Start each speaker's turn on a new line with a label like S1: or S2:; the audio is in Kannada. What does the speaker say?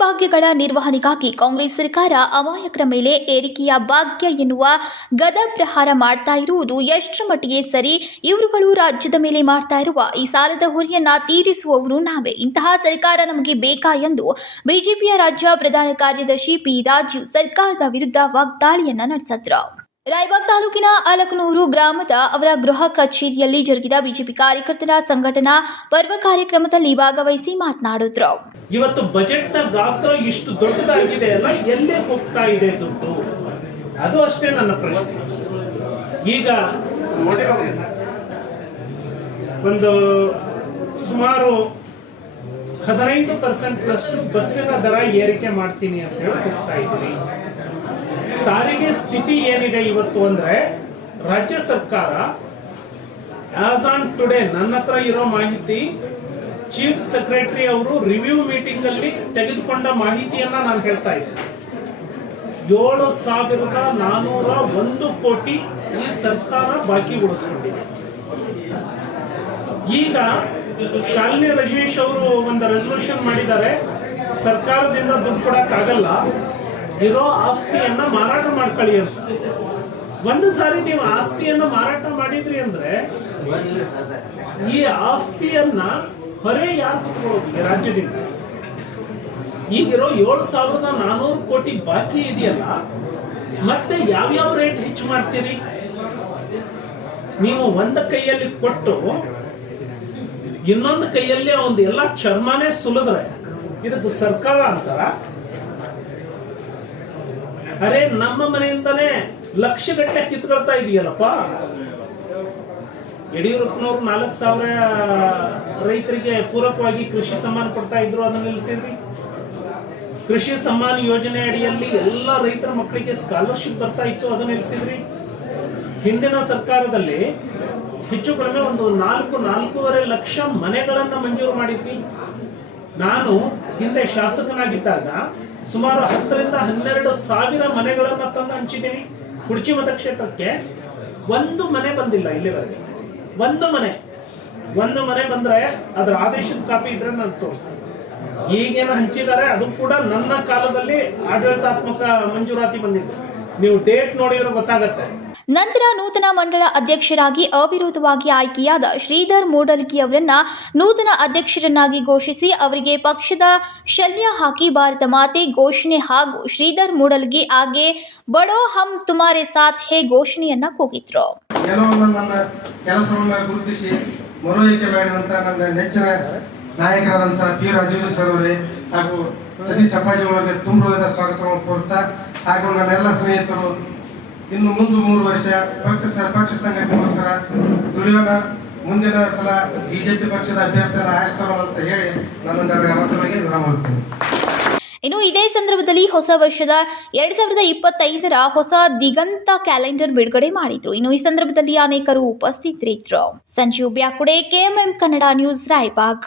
S1: ಭಾಗ್ಯಗಳ ನಿರ್ವಹಣೆಗಾಗಿ ಕಾಂಗ್ರೆಸ್ ಸರ್ಕಾರ ಅಮಾಯಕರ ಮೇಲೆ ಏರಿಕೆಯ ಭಾಗ್ಯ ಎನ್ನುವ ಗದ ಪ್ರಹಾರ ಮಾಡ್ತಾ ಇರುವುದು ಎಷ್ಟರ ಮಟ್ಟಿಗೆ ಸರಿ? ಇವರುಗಳು ರಾಜ್ಯದ ಮೇಲೆ ಮಾಡ್ತಾ ಇರುವ ಈ ಸಾಲದ ಹುರಿಯನ್ನ ತೀರಿಸುವವರು ನಾವೇ. ಇಂತಹ ಸರ್ಕಾರ ನಮಗೆ ಬೇಕಾ ಎಂದು ಬಿಜೆಪಿಯ ರಾಜ್ಯ ಪ್ರಧಾನ ಕಾರ್ಯದರ್ಶಿ ಪಿ ರಾಜೀವ್ ಸರ್ಕಾರದ ವಿರುದ್ಧ ವಾಗ್ದಾಳಿಯನ್ನ ನಡೆಸಿದ್ರು. ರಾಯಬಾಗ್ ತಾಲೂಕಿನ ಅಲಕನೂರು ಗ್ರಾಮದ ಅವರ ಗೃಹ ಕಚೇರಿಯಲ್ಲಿ ಜರುಗಿದ ಬಿಜೆಪಿ ಕಾರ್ಯಕರ್ತರ ಸಂಘಟನಾ ಪರ್ವ ಕಾರ್ಯಕ್ರಮದಲ್ಲಿ ಭಾಗವಹಿಸಿ ಮಾತನಾಡಿದ್ರು.
S2: ಇವತ್ತು ಬಜೆಟ್ನ ಗಾತ್ರ ಇಷ್ಟು ದೊಡ್ಡದಾಗಿದೆ ಅಲ್ಲ, ಎಲ್ಲೇ ಹೋಗ್ತಾ ಇದೆ ದುಡ್ಡು? ಅದು ಅಷ್ಟೇ ನನ್ನ ಪ್ರಶ್ನೆ. ಈಗ ಒಂದು ಸುಮಾರು ಹದಿನೈದು ಪರ್ಸೆಂಟ್ ನಷ್ಟು ಬಸ್ಸಿನ ದರ ಏರಿಕೆ ಮಾಡ್ತೀನಿ ಅಂತ ಹೇಳಿ ಹೋಗ್ತಾ ಇದ್ದೀರಿ. ಸಾರಿಗೆ ಸ್ಥಿತಿ ಏನಿದೆ ಇವತ್ತು ಅಂದ್ರೆ ರಾಜ್ಯ ಸರ್ಕಾರ ಆಸ್ ಆನ್ ಟುಡೇ ನನ್ನ ಹತ್ರ ಇರೋ ಮಾಹಿತಿ ಚೀಫ್ ಸೆಕ್ರೆಟರಿ ಅವರು ರಿವ್ಯೂ ಮೀಟಿಂಗ್ ಅಲ್ಲಿ ತೆಗೆದುಕೊಂಡ ಮಾಹಿತಿಯನ್ನ ನಾನು ಹೇಳ್ತಾ ಇದ್ದೇನೆ ಏಳು ಸಾವಿರದ ನಾನೂರ ಒಂದು ಕೋಟಿ ಈ ಸರ್ಕಾರ ಬಾಕಿ ಉಳಿಸ್ಕೊಂಡಿದೆ. ಈಗ ಶಾಲಿನಿ ರಜನೀಶ್ ಅವರು ಒಂದು ರೆಸೊಲ್ಯೂಷನ್ ಮಾಡಿದ್ದಾರೆ. ಸರ್ಕಾರದಿಂದ ದುಡ್ಡು ಕೊಡಕ್ಕಾಗಲ್ಲ. ಇರೋ ಆಸ್ತಿಯನ್ನ ಮಾರಾಟ ಮಾಡ್ಕೊಳ್ಳಿ ಅಂತ. ಒಂದು ಸಾರಿ ನೀವು ಆಸ್ತಿಯನ್ನ ಮಾರಾಟ ಮಾಡಿದ್ರಿ ಅಂದ್ರೆ ಈ ಆಸ್ತಿಯನ್ನ ಹೊರೆ ಯಾರು ತಗೊಳ್ಳೋದು ಈ ರಾಜ್ಯದಿಂದ? ಈಗಿರೋ ಏಳು ಸಾವಿರದ ನಾನೂರು ಕೋಟಿ ಬಾಕಿ ಇದೆಯಲ್ಲ, ಮತ್ತೆ ಯಾವ್ಯಾವ ರೇಟ್ ಹೆಚ್ಚು ಮಾಡ್ತೀರಿ? ನೀವು ಒಂದ ಕೈಯಲ್ಲಿ ಕೊಟ್ಟು ಇನ್ನೊಂದು ಕೈಯಲ್ಲಿ ಒಂದು ಎಲ್ಲ ಚರ್ಮನೇ ಸುಲಿದ್ರೆ, ಇದಕ್ಕೆ ಸರ್ಕಾರ ಅಂತಾರ ಅರೆ, ನಮ್ಮ ಮನೆಯಿಂದನೇ ಲಕ್ಷಗಟ್ಟಲೆ ಕಿತ್ಕೊಳ್ತಾ ಇದೆಯಲ್ಲಪ್ಪ. ಯಡಿಯೂರಪ್ಪನವ್ರು ನಾಲ್ಕು ಸಾವಿರ ರೈತರಿಗೆ ಪೂರಕವಾಗಿ ಕೃಷಿ ಸಮ್ಮಾನ ಕೊಡ್ತಾ ಇದ್ರು, ಅದನ್ನ ನಿಲ್ಲಿಸಿದ್ರಿ. ಕೃಷಿ ಸಮ್ಮಾನ ಯೋಜನೆ ಅಡಿಯಲ್ಲಿ ಎಲ್ಲ ರೈತರ ಮಕ್ಕಳಿಗೆ ಸ್ಕಾಲರ್ಶಿಪ್ ಬರ್ತಾ ಇತ್ತು, ಅದನ್ನ ನಿಲ್ಲಿಸಿದ್ರಿ. ಹಿಂದಿನ ಸರ್ಕಾರದಲ್ಲಿ ಹೆಚ್ಚು ಕಡಿಮೆ ಒಂದು ನಾಲ್ಕು ನಾಲ್ಕೂವರೆ ಲಕ್ಷ ಮನೆಗಳನ್ನ ಮಂಜೂರು ಮಾಡಿದ್ವಿ. ನಾನು ಹಿಂದೆ ಶಾಸಕನಾಗಿದ್ದಾಗ ಸುಮಾರು ಹತ್ತರಿಂದ ಹನ್ನೆರಡು ಸಾವಿರ ಮನೆಗಳನ್ನ ತಂದು ಹಂಚಿದ್ದೀನಿ. ಕುಡ್ಚಿ ಮತಕ್ಷೇತ್ರಕ್ಕೆ ಒಂದು ಮನೆ ಬಂದಿಲ್ಲ ಇಲ್ಲಿವರೆಗೆ. ಒಂದು ಮನೆ. ಒಂದು ಮನೆ ಬಂದ್ರೆ ಅದರ ಆದೇಶದ ಕಾಪಿ ಇದ್ರೆ ನಾನು ತೋರಿಸ್ತೀನಿ. ಈಗೇನು ಹಂಚಿದ್ದಾರೆ, ಅದು ಕೂಡ ನನ್ನ ಕಾಲದಲ್ಲಿ ಆಡಳಿತಾತ್ಮಕ ಮಂಜೂರಾತಿ ಬಂದಿತ್ತು ನೀವು ಡೇಟ್ ನೋಡಿದ್ರೆ ಗೊತ್ತಾಗತ್ತೆ.
S1: ನಂತರ ನೂತನ ಮಂಡಳ ಅಧ್ಯಕ್ಷರಾಗಿ ಅವಿರೋಧವಾಗಿ ಆಯ್ಕೆಯಾದ ಶ್ರೀಧರ್ ಮೂಡಲ್ಗಿ ಅವರನ್ನ ನೂತನ ಅಧ್ಯಕ್ಷರನ್ನಾಗಿ ಘೋಷಿಸಿ ಅವರಿಗೆ ಪಕ್ಷದ ಶಲ್ಯ ಹಾಕಿ ಭಾರತ ಮಾತೆ ಘೋಷಣೆ ಹಾಗೂ ಶ್ರೀಧರ್ ಮೂಡಲ್ಗಿ ಆಗೆ ಬಡೋ ಹಮ್ ತುಮಾರೆ ಸಾಥ್ ಹೇ ಘೋಷಣೆಯನ್ನ ಕೂಗಿದ್ರು.
S3: ಕೆಲವೊಂದು ನನ್ನ ಕೆಲಸವನ್ನು ಗುರುತಿಸಿ ಮರುಆಯ್ಕೆ ಮಾಡಿದಂತ ನನ್ನ ನೆಚ್ಚಿನ ನಾಯಕರಾದಂತಹ ಪಿ ರಾಜೀವ್ ಸರ್ ಅವರೇ ಹಾಗೂ ಸತೀಶ್ ಅಪ್ಪಾಜಿ ಅವರಿಗೆ ತುಂಬ ಹೃದಯದ ಸ್ವಾಗತವನ್ನು ಕೋರ್ತಾ ಹಾಗೂ ನನ್ನೆಲ್ಲ ಸ್ನೇಹಿತರು, ಇನ್ನು ಮುಂದೆ ಮೂರು ವರ್ಷ ಪಕ್ಷ ಪಕ್ಷ ಸಂಘಟನೆಗೋಸ್ಕರ ದುಡಿಯೋಣ ಮುಂದಿನ ಸಲ ಬಿಜೆಪಿ ಪಕ್ಷದ ಅಭ್ಯರ್ಥಿಯನ್ನು ಆಯ್ತಾರೋ ಅಂತ ಹೇಳಿ ನನ್ನ ಮತಗಳಿಗೆ ಕೊಡ್ತೀನಿ
S1: ಇನ್ನು ಇದೇ ಸಂದರ್ಭದಲ್ಲಿ ಹೊಸ ವರ್ಷದ ಎರಡ್ ಸಾವಿರದ ಇಪ್ಪತ್ತೈದರ ಹೊಸ ದಿಗಂತ ಕ್ಯಾಲೆಂಡರ್ ಬಿಡುಗಡೆ ಮಾಡಿದ್ರು. ಇನ್ನು ಈ ಸಂದರ್ಭದಲ್ಲಿ ಅನೇಕರು ಉಪಸ್ಥಿತರಿದ್ರು ಸಂಜೀವ್ ಬ್ಯಾಕುಡೆ, ಕೆಎಂಎಂ ಕನ್ನಡ ನ್ಯೂಸ್, ರಾಯಬಾಗ್.